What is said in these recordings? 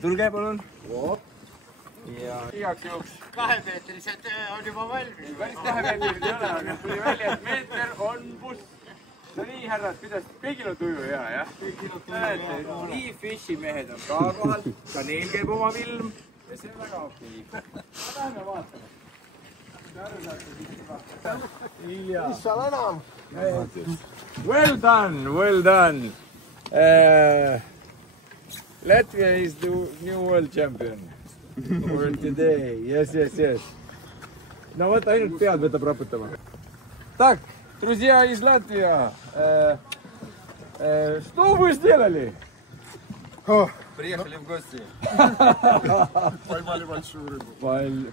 Tulge palun. Ja igaks juhuks 2-meetrised on juba valmis. Päris 2-meetrised ei ole, aga tuli välja, et meeter on buss. No nii, härrad, kuidas? Kõigil on tuju hea, jah? Näete, nii fishi mehed on ka kohal, ka neil käib oma film ja see on väga okei. Lähme vaatame. Mis seal enam? Well done, well done. Latvia is the new world champion for today. Yes. No вот ainult pead võtab raputama. Так, друзья из Латвии, что вы сделали? Приехали в гости. Поймали большую рыбу.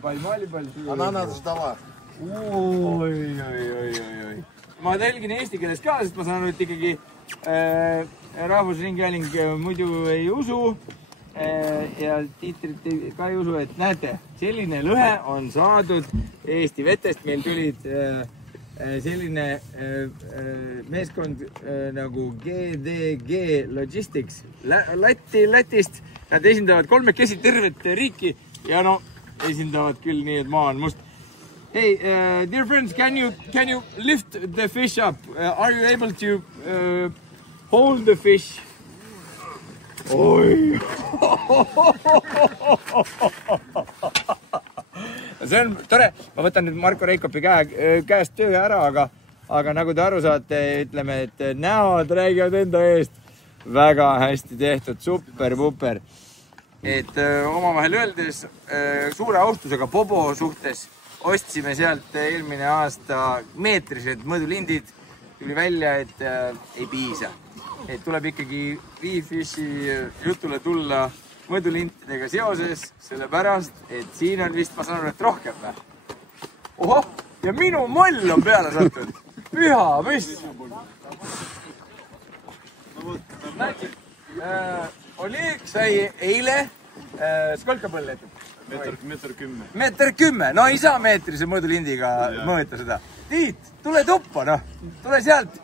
Поймали большую Она рыбу. нас ждала. Oi. Ma telgin eesti keeles ka, sest ma saan aru, et ikkagi Rahvusringhääling muidu ei usu ja tiitrit ka ei usu, et näete, selline lõhe on saadud Eesti vetest. Meil tulid selline meeskond nagu GDG Logistics Lätist. Nad esindavad 3 tervet riiki ja no esindavad küll nii, et maa on must. Hey, dear friends, can you lift the fish up? Are you able to hold the fish? Oi! See on tore. Ma võtan nüüd Marko Reikopi käest töö ära, aga nagu te aru saate, ütleme, et näod räägivad enda eest. Väga hästi tehtud, super. Et omavahel öeldes suure austusega Bobo suhtes ostsime sealt eelmine aasta meetrised mõõdulindid. Tuli välja, et ei piisa. Et tuleb ikkagi Reefishi jutule tulla mõõdulintidega seoses, sellepärast, et siin on vist, ma saan aru, et rohkem või? Ohoh, ja minu moll on peale sattud. Püha, mis? Oleg sai eile, skolka põlletud? Meeter 10. Meeter 10, no ei saa meetrise mõõdulindiga mõõta seda. Tiit, tule tuppa, noh, tule sealt.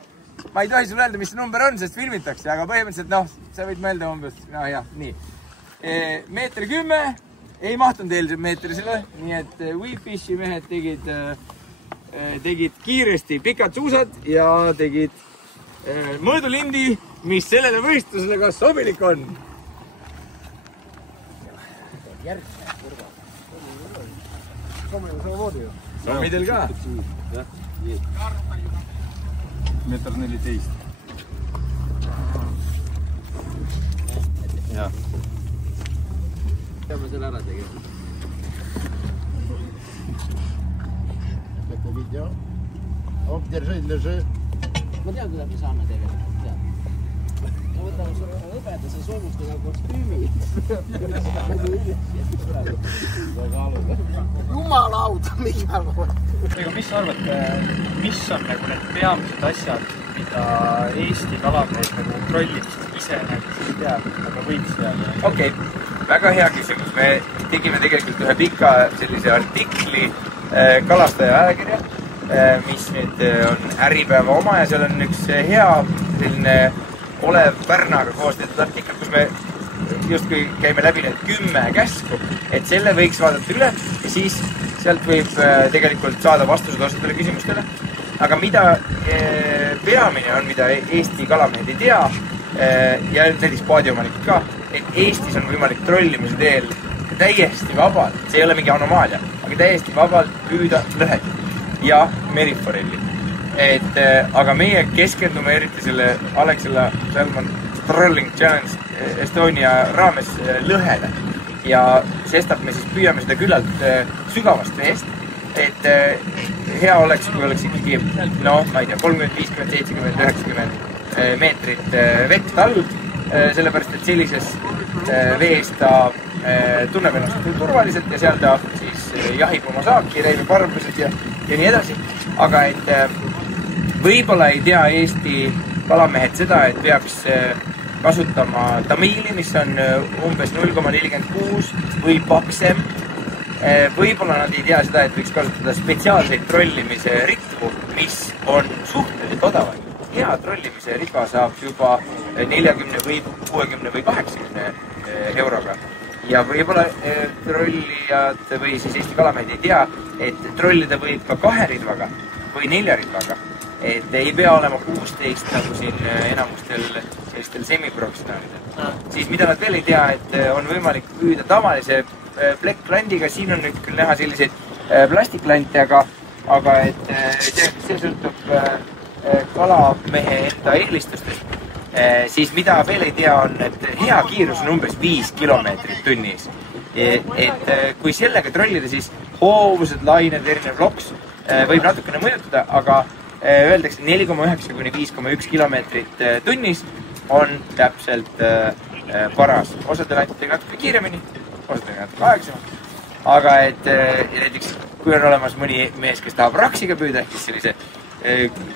Ma ei tohi sulle öelda, mis see number on, sest filmitakse, aga põhimõtteliselt, noh, sa võid mõelda umbes, no jah, nii. Meeter 10, ei mahtunud eelmise meetrisele, nii et Weefishi mehed tegid kiiresti pikad suusad ja tegid mõõdulindi, mis sellele võistlusele ka sobilik on. Järgmine kõrva. Sommidel samamoodi ju. Sommidel ka. Meeter 14. Jah. Peame selle ära tegema. Võtta video. Op, держи. Ma tean, kuidas me saame tegelikult. No võtame õpeta see soomustega kostüümi. Jumalauda, Mihhail. Aga mis sa arvad, mis on nagu need peamised asjad, mida Eesti kalamees nagu trollimist ise nagu teab, aga võiks teada? Okei, väga hea küsimus. Me tegime tegelikult ühe pika sellise artikli kalastaja ajakirja, mis nüüd on Äripäeva oma ja seal on üks hea selline Olev Pärnaga koostatud artikkel, kus me justkui käime läbi need 10 käsku, et selle võiks vaadata üle ja siis sealt võib tegelikult saada vastused osadele küsimustele. Aga mida peamine on, mida Eesti kalamehed ei tea ja näiteks paadiomanikud ka, et Eestis on võimalik trollimise teel täiesti vabalt, see ei ole mingi anomaalia, aga täiesti vabalt püüda lõhed ja meriforelli. Aga meie keskendume eriti selle Alexela Salmon Trolling Challenge Estonia raames lõhele ja sestap me siis püüame seda küllalt sügavast veest, et hea oleks, kui oleks ikkagi, no ma ei tea, 30, 50, 70, 90 meetrit vett all, sellepärast et sellises vees ta tunneb ennast turvaliselt ja seal ta siis jahib oma saaki, reibib arbused ja nii edasi. Aga et võib-olla ei tea Eesti kalamehed seda, et peaks kasutama tamiili, mis on umbes 0,46 või paksem. Võib-olla nad ei tea seda, et võiks kasutada spetsiaalseid trollimise ritvu, mis on suhteliselt odavad. Hea trollimise ritva saab juba 40 või 60 või 80 euroga. Ja võib-olla trollijad või siis Eesti kalamehed ei tea, et trollida võib ka 2 ritvaga või 4 ritvaga. Et ei pea olema 16 nagu siin enamustel sellistel semiprofessionaalidel. Siis mida nad veel ei tea, et on võimalik püüda tavalise plekklandiga, siin on nüüd küll näha selliseid plastiklante, aga et see sõltub kalamehe enda eelistustest. Siis mida veel ei tea on, et hea kiirus on umbes 5 kilomeetrit tunnis. Et kui sellega trollida, siis hoovused, lained, erinev loks võib natukene mõjutada, aga öeldakse 4,9 kuni 5,1 kilomeetrit tunnis on täpselt paras. Osadel anti natuke kiiremini, osadel natuke aegsemalt. Aga et näiteks kui on olemas mõni mees, kes tahab raksiga püüda, ehk siis sellise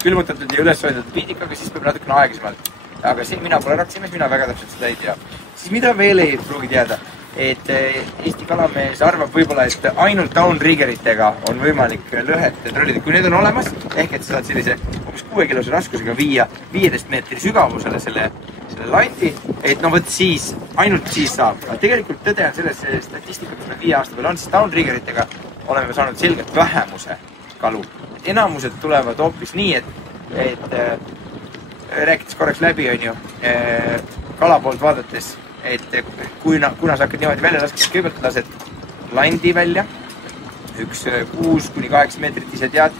külmutatud ja üles hoidatud piidikaga, siis peab natukene aegsemalt. Aga mina pole raksimees, mina väga täpselt seda ei tea. Siis mida veel ei pruugi teada, et Eesti kalamees arvab võib-olla, et ainult downriggeritega on võimalik lõhet trollida. Kui need on olemas, ehk et sa saad sellise umbes 6-kilose raskusega viia 15 meetri sügavusele selle landi, et no võt siis, ainult siis saab. Aga tegelikult tõde on selles statistikas, mis me 5 aasta peal on, siis downriggeritega oleme saanud selgelt vähemuse kalu. Enamused tulevad hoopis nii, et rääkides korraks läbi, on ju, kala poolt vaadates, et kuna sa hakkad niimoodi välja laskma, kõigepealt lased landi välja, üks 6 kuni 8 meetrit ise tead,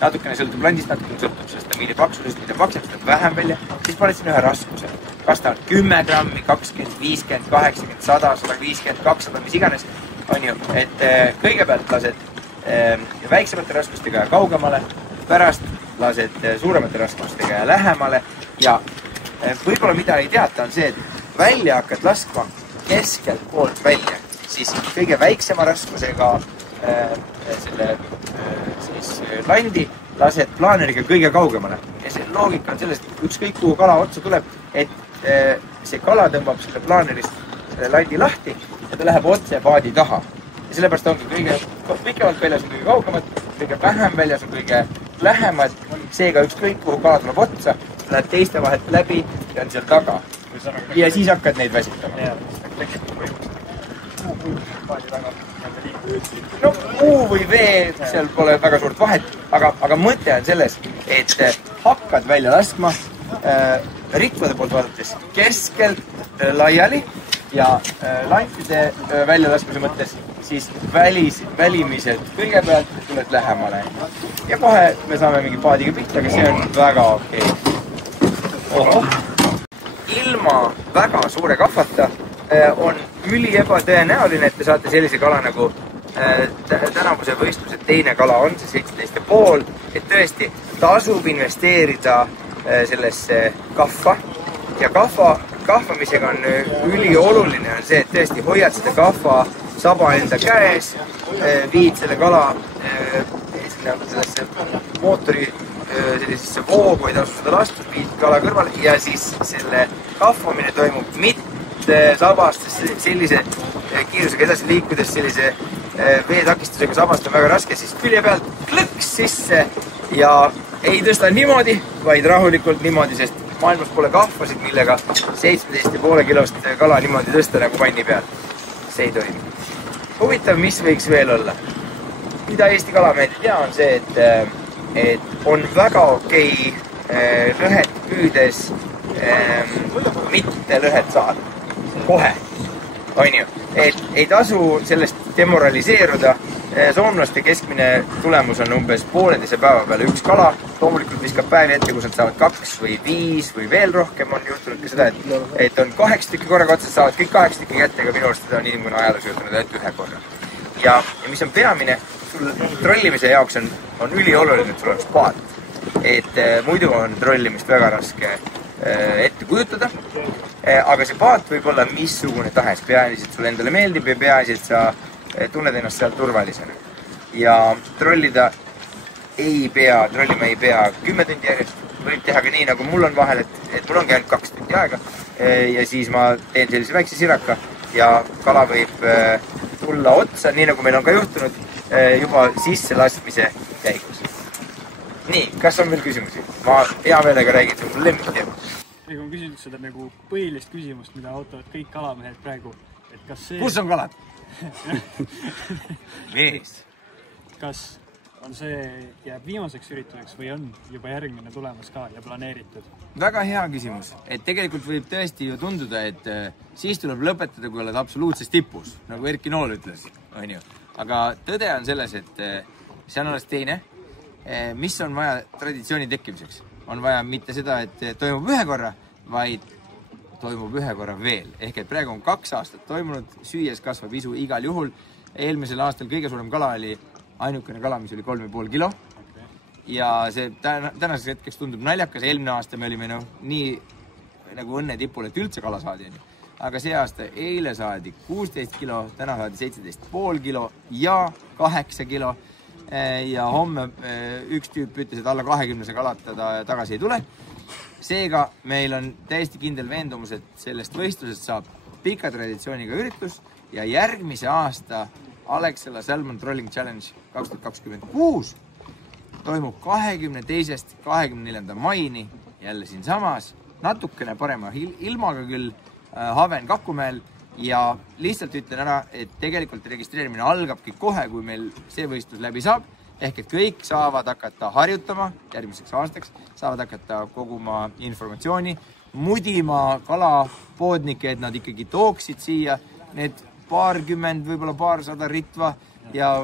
natukene sõltub landist, natukene sõltub sellest tamiili paksusest, mida paksem, seda vähem välja, siis paned sinna ühe raskuse. Kas ta on 10 grammi, 20, 50, 80, 100, 150, 200, mis iganes, on ju, et kõigepealt lased väiksemate raskustega ja kaugemale, pärast lased suuremate raskustega ja lähemale ja võib-olla mida ei teata on see, et välja hakkad laskma keskelt poolt välja, siis kõige väiksema raskusega selle siis landi lased plaaneriga kõige kaugemale. Ja see loogika on sellest, et ükskõik kuhu kala otsa tuleb, et see kala tõmbab selle plaanerist selle landi lahti ja ta läheb otse paadi taha. Ja sellepärast ongi kõige pikemalt väljas on kõige kaugemad, kõige vähem väljas on kõige lähemad, seega ükskõik kuhu kala tuleb otsa, läheb teiste vahelt läbi ja on seal taga. Ja siis hakkad neid väsitama. No puu või vee, seal pole väga suurt vahet, aga mõte on selles, et hakkad välja laskma ritvade poolt vaadates keskelt laiali ja lantide väljalaskmise mõttes siis välimised kõigepealt tuled lähemale. Ja kohe me saame mingi paadiga pihta, aga see on väga okei. Ilma väga suure kahvata on üli ebatõenäoline, et te saate sellise kala nagu tänavuse võistluse teine kala on see 17,5, et tõesti tasub investeerida sellesse kahva ja kahvamisega on ülioluline on see, et tõesti hoiad seda kahva saba enda käes, viid selle kala sellesse mootori sellisesse voogu, ei tasu seda lasta, viid kala kõrvale ja siis selle kahvamine toimub mitte sabast, sellise kiirusega edasi liikudes sellise veetakistusega sabast on väga raske, siis külje pealt klõks sisse ja ei tõsta niimoodi, vaid rahulikult niimoodi, sest maailmas pole kahvasid, millega 17,5 kilost kala niimoodi tõsta nagu panni peal. See ei toimi. Huvitav, mis võiks veel olla? Mida Eesti kalamehed ei tea on see, et on väga okei lõhet püüdes mitte lõhet saada kohe, on ju, et ei tasu sellest demoraliseeruda. Soomlaste keskmine tulemus on umbes 1,5 päeva peale üks kala, loomulikult viskab päevi ette, kus nad saavad 2 või 5 või veel rohkem, on juhtunud ka seda, et on 8 tükki korraga otsas, saavad kõik 8 tükki kätte, aga minu arust seda on inimene ajaloos juhtunud ainult ühe korra. Ja mis on peamine, sul trollimise jaoks on ülioluline, et sul oleks paat. Et muidu on trollimist väga raske ette kujutada. aga see paat võib olla missugune tahes, peaasi, et sulle endale meeldib ja peaasi, et sa tunned ennast seal turvalisena. Ja trollima ei pea 10 tundi järjest, võib teha ka nii, nagu mul on vahel, et mul ongi ainult 2 tundi aega ja siis ma teen sellise väikse siraka ja kala võib tulla otsa, nii nagu meil on ka juhtunud, juba sisselaskmise käigus. Nii, kas on veel küsimusi? Ma hea meelega räägin sul lemmikteemast. Ega on küsinud seda nagu põhilist küsimust, mida ootavad kõik kalamehed praegu. Et kas see... Kus on kalad? Vees. Kas on see jääb viimaseks ürituseks või on juba järgmine tulemas ka ja planeeritud? Väga hea küsimus. Et tegelikult võib tõesti ju tunduda, et siis tuleb lõpetada, kui oled absoluutses tipus, nagu Erki Nool ütles. On ju. Aga tõde on selles, et see on alles teine. Mis on vaja traditsiooni tekkimiseks? On vaja mitte seda, et toimub ühe korra, vaid toimub ühe korra veel. Ehk et praegu on 2 aastat toimunud, süües kasvab isu igal juhul. Eelmisel aastal kõige suurem kala oli ainukene kala, mis oli 3,5 kilo. Ja see tänaseks hetkeks tundub naljakas. Eelmine aasta me olime nii nagu õnne tipul, et üldse kala saadi. Aga see aasta eile saadi 16 kilo, täna saadi 17,5 kilo ja 8 kilo. Ja homme üks tüüp ütles, et alla 20 kalatada tagasi ei tule. Seega meil on täiesti kindel veendumus, et sellest võistlusest saab pika traditsiooniga üritus ja järgmise aasta Alexela Salmon Trolling Challenge 2026 toimub 22. 24. maini jälle siin samas, natukene parema ilmaga küll, Haven Kakumäel ja lihtsalt ütlen ära, et tegelikult registreerimine algabki kohe, kui meil see võistlus läbi saab, ehk et kõik saavad hakata harjutama järgmiseks aastaks, saavad hakata koguma informatsiooni, mudima kalapoodnikke, et nad ikkagi tooksid siia need paarkümmend, võib-olla paarsada ritva ja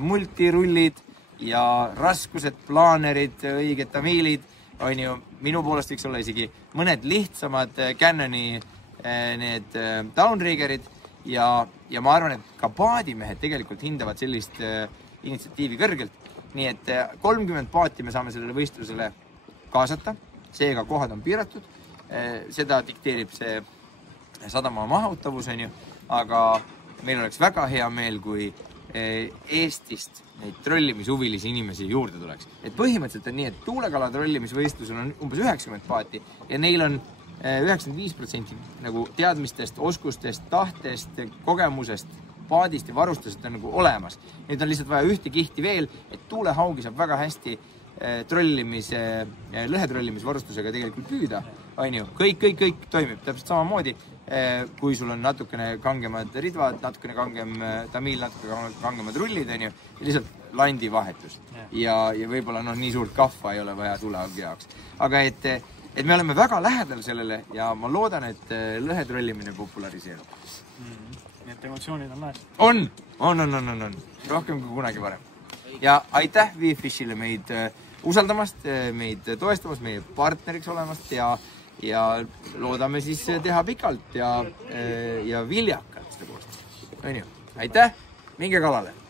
multirullid ja raskused, plaanerid, õiged tamiilid, on ju, minu poolest võiks olla isegi mõned lihtsamad Cannoni need downriggerid ja ma arvan, et ka paadimehed tegelikult hindavad sellist initsiatiivi kõrgelt. Nii et 30 paati me saame sellele võistlusele kaasata, seega kohad on piiratud, seda dikteerib see sadama mahutavus, aga meil oleks väga hea meel, kui Eestist neid trollimishuvilisi inimesi juurde tuleks. Et põhimõtteliselt on nii, et tuulekala trollimisvõistlusel on umbes 90 paati ja neil on 95% nagu teadmistest, oskustest, tahtest, kogemusest, paadist ja varustusest on nagu olemas. Nüüd on lihtsalt vaja ühte kihti veel, et tuulehaugi saab väga hästi lõhetrollimisvarustusega tegelikult püüda. Kõik toimib täpselt samamoodi, kui sul on natukene kangemad ridvad, natukene kangem tamiil, natukene kangemad rullid, ja lihtsalt landi vahetust. Ja võib-olla nii suurt kahva ei ole vaja tuulehaugi jaoks. Aga et me oleme väga lähedal sellele ja ma loodan, et lõhetrollimine populariseerub. Nii et emotsioonid on laes? On. Rohkem kui kunagi varem. Ja aitäh V-Fishile meid usaldamast, meid toestamast, meie partneriks olemast ja loodame siis teha pikalt ja viljakalt seda koostööd. Aitäh, minge kalale!